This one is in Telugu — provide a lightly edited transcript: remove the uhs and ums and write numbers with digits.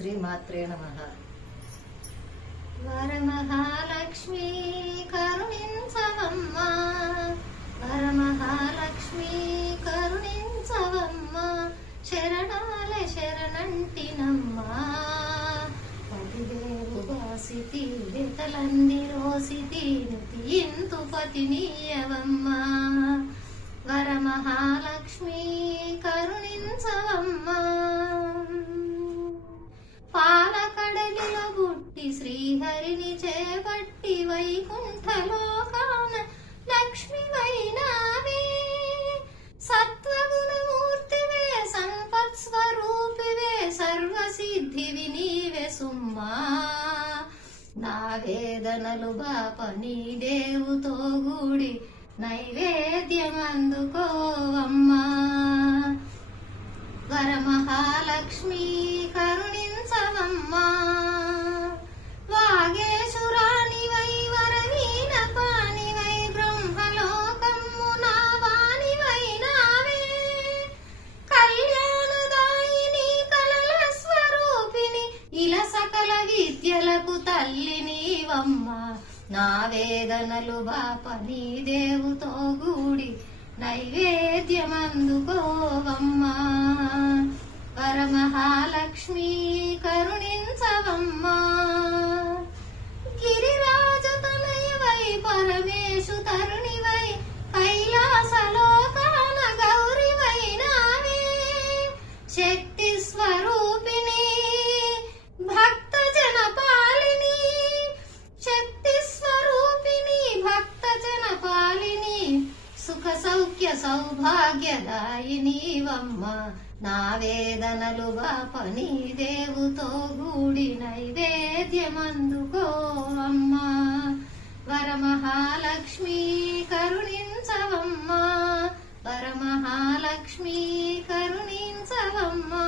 శ్రీమాత్రే నమః. వరమహాలక్ష్మి కరుణించవమ్మా, వరమహాలక్ష్మి కరుణించవమ్మా, శరణాల శరణంటినమ్మా. పతిదేవు బాసితి వితలంది రోసితి నితియింతు పతినీయవమ్మా. వరమహాలక్ష్మి కరుణించవమ్మా. పాలకడలిలో పుట్టి శ్రీహరిని చేపట్టి వైకుంఠలోకాన లక్ష్మివైనావే. సత్వగుణమూర్తివే సంపత్స్వరూపివే సర్వసిద్ధివి నీవే సుమ్మా. నా వేదనలు బాప నీ దేవుతో గూడి నైవేద్యమందుకోవమ్మా. వరమహాలక్ష్మి కరుణించవమ్మా. వాగేశురాణివై వరవీణపాణివై బ్రహ్మలోకమ్మున వాణివైనావే. కళ్యాణదాయిని కలల స్వరూపిణి ఇల సకల విద్యలకు తల్లి నీవమ్మా. నా వేదనలు బాప నీ దేవుతో గూడి నైవేద్యమందుకోవమ్మా. వరమహాలక్ష్మి కరుణించవమ్మా. గిరిరాజతనయవై పరమేశు తరుణివై కైలాసలోకాన గౌరివైనావే. శక్తి స్వరూపిణి భక్త జన పాలిని, శక్తి స్వరూపిణి భక్త జన పాలిని, సుఖ సౌఖ్య సౌభాగ్యదాయినీవమ్మ. నా వేదనలు బాప నీ దేవుతో గూడి నైవేద్యమందుకోవమ్మా. వరమహాలక్ష్మి కరుణించవమ్మా. వరమహాలక్ష్మి కరుణించవమ్మా.